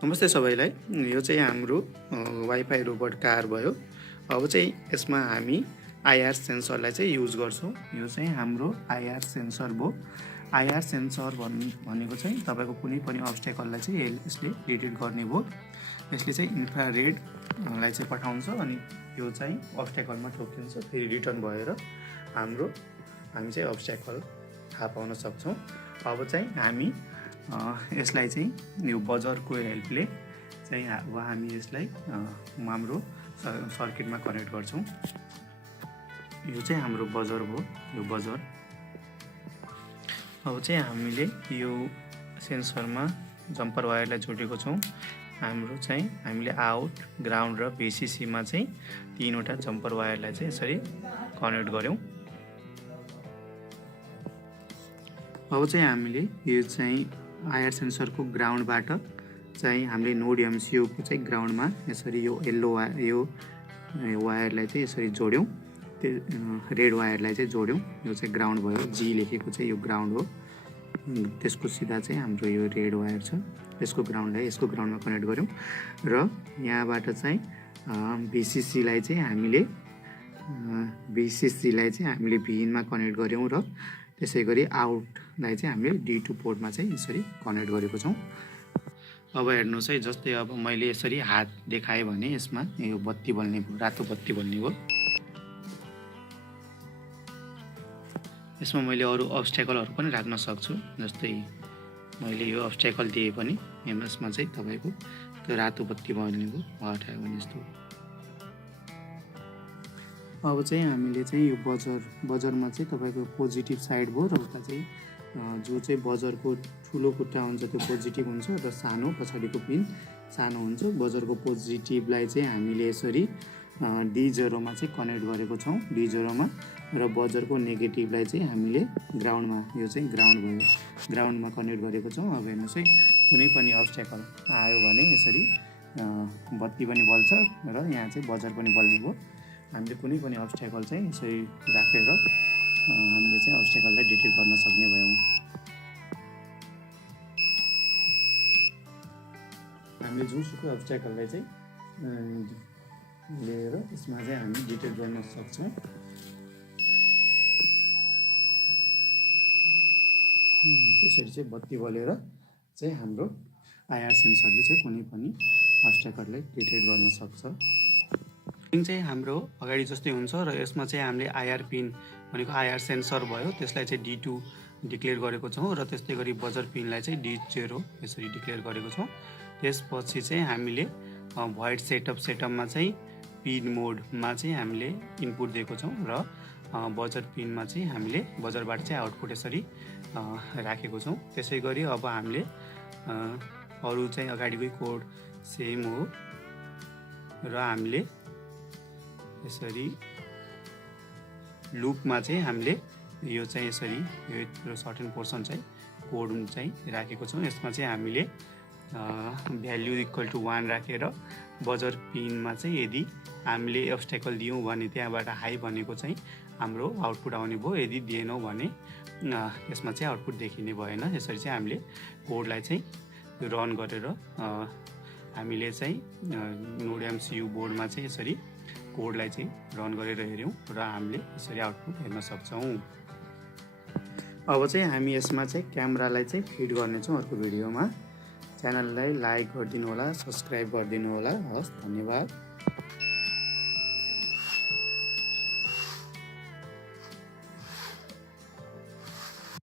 नमस्ते सबैलाई। यो चाहिँ हाम्रो वाइफाई रोबोट कार भयो। अब चाहिँ यसमा हामी आइआर सेन्सरलाई चाहिँ युज गर्छौँ। यो चाहिँ हाम्रो आइआर सेन्सर भयो। आइआर सेन्सर भनेको चाहिँ तपाईँको कुनै पनि अब्स्टेकललाई चाहिँ यसले डिटेक्ट गर्ने भयो। यसले चाहिँ इन्फ्रारेडलाई चाहिँ पठाउँछ अनि यो चाहिँ अब्स्टेकलमा ठोकिन्छ, फेरि रिटर्न भएर हामी चाहिँ अब्स्टेकल थाहा पाउन सक्छौँ। अब चाहिँ हामी यसलाई चाहिँ यो बजरको हेल्पले चाहिँ अब हामी यसलाई हाम्रो सर्किटमा कनेक्ट गर्छौँ। यो चाहिँ हाम्रो बजर हो। यो बजर अब चाहिँ हामीले यो सेन्सरमा जम्पर वायरलाई जोडेको छौँ। हामीले आउट, ग्राउन्ड र VCCमा चाहिँ तीनवटा जम्पर वायरलाई चाहिँ यसरी कनेक्ट गऱ्यौँ। अब चाहिँ हामीले यो चाहिँ आइआर सेन्सरको ग्राउन्डबाट चाहिँ हामीले नोड MCU को चाहिँ ग्राउन्डमा यसरी यो येल्लो यो वायरलाई चाहिँ यसरी जोड्यौँ। त्यो रेड वायरलाई चाहिँ जोड्यौँ। यो चाहिँ ग्राउन्ड भयो। जी लेखेको चाहिँ यो ग्राउन्ड हो। त्यसको सिधा चाहिँ हाम्रो यो रेड वायर छ। यसको ग्राउन्डलाई यसको ग्राउन्डमा कनेक्ट गऱ्यौँ र यहाँबाट चाहिँ VCCलाई चाहिँ हामीले भिनमा कनेक्ट गऱ्यौँ र त्यसै गरी आउटलाई चाहिँ हामीले D2 पोर्टमा चाहिँ यसरी कनेक्ट गरेको छौँ। अब हेर्नुहोस् है, जस्तै अब मैले यसरी हात देखाएँ भने यसमा यो बत्ती बल्ने भयो, रातो बत्ती बल्ने भयो। यसमा मैले अरू अब्स्टेकलहरू पनि राख्न सक्छु। जस्तै मैले यो अब्स्टेकल दिए पनि यसमा चाहिँ तपाईँको त्यो रातो बत्ती बल्ने भयो, हटायो भने यस्तो। अब चाहिँ हामीले चाहिँ यो बजरमा चाहिँ तपाईँको पोजिटिभ साइड भयो र उता चाहिँ जो चाहिँ बजरको ठुलो खुट्टा हुन्छ त्यो पोजिटिभ हुन्छ र सानो पछाडिको पिन सानो हुन्छ। बजरको पोजिटिभलाई चाहिँ हामीले यसरी D0मा चाहिँ कनेक्ट गरेको छौँ, D0मा, र बजरको नेगेटिभलाई चाहिँ हामीले ग्राउन्डमा, यो चाहिँ ग्राउन्ड भयो, ग्राउन्डमा कनेक्ट गरेको छौँ। अब हेर्नुहोस् है, कुनै पनि अब्स्टेकल आयो भने यसरी बत्ती पनि बल्छ र यहाँ चाहिँ बजर पनि बल्ने भयो। हामीले कुनै पनि अब्स्टेकल चाहिँ यसरी राखेर हामीले चाहिँ अब्स्टेकललाई डिटेक्ट गर्न सक्ने भयौँ। हामीले जुनसुकै अब्स्टेकललाई चाहिँ लिएर यसमा चाहिँ हामी डिटेक्ट गर्न सक्छौँ। त्यसरी चाहिँ बत्ती बलेर चाहिँ हाम्रो आइआर सेन्सरले चाहिँ कुनै पनि अब्स्टेकललाई डिटेक्ट गर्न सक्छ। पिन चाहिँ हाम्रो अगाडि जस्तै हुन्छ र यसमा चाहिँ हामीले आइआर पिन भनेको आइआर सेन्सर भयो, त्यसलाई चाहिँ D2 डिक्लेयर गरेको छौँ र त्यस्तै गरी बजर पिनलाई चाहिँ D0 यसरी डिक्लेयर गरेको छौँ। त्यसपछि चाहिँ हामीले भोइड सेटअपमा चाहिँ पिन मोडमा चाहिँ हामीले इनपुट दिएको छौँ र बजर पिनमा चाहिँ हामीले बजरबाट चाहिँ आउटपुट यसरी राखेको छौँ। त्यसै गरी अब हामीले अरू चाहिँ अगाडिकै कोड सेम हो र हामीले यसरी लुपमा चाहिँ हामीले यो चाहिँ यसरी यो सर्टेन पोर्सन चाहिँ कोड चाहिँ राखेको छौँ। यसमा चाहिँ हामीले भ्याल्यु इक्वल टु 1 राखेर बजर पिनमा चाहिँ यदि हामीले अब्स्टेकल दियौँ भने त्यहाँबाट हाई भनेको चाहिँ हाम्रो आउटपुट आउने भयो, यदि दिएनौँ भने यसमा चाहिँ आउटपुट देखिने भएन। यसरी चाहिँ हामीले कोडलाई चाहिँ रन गरेर हामीले चाहिँ नोड MCU बोर्डमा चाहिँ यसरी कोडलाई चाहिँ रन गरेर हेऱ्यौँ र हामीले यसरी आउटपुट हेर्न सक्छौँ। अब चाहिँ हामी यसमा चाहिँ क्यामेरालाई चाहिँ फिट गर्नेछौँ अर्को भिडियोमा। च्यानललाई लाइक गरिदिनु होला, सब्सक्राइब गरिदिनु होला। हस्, धन्यवाद।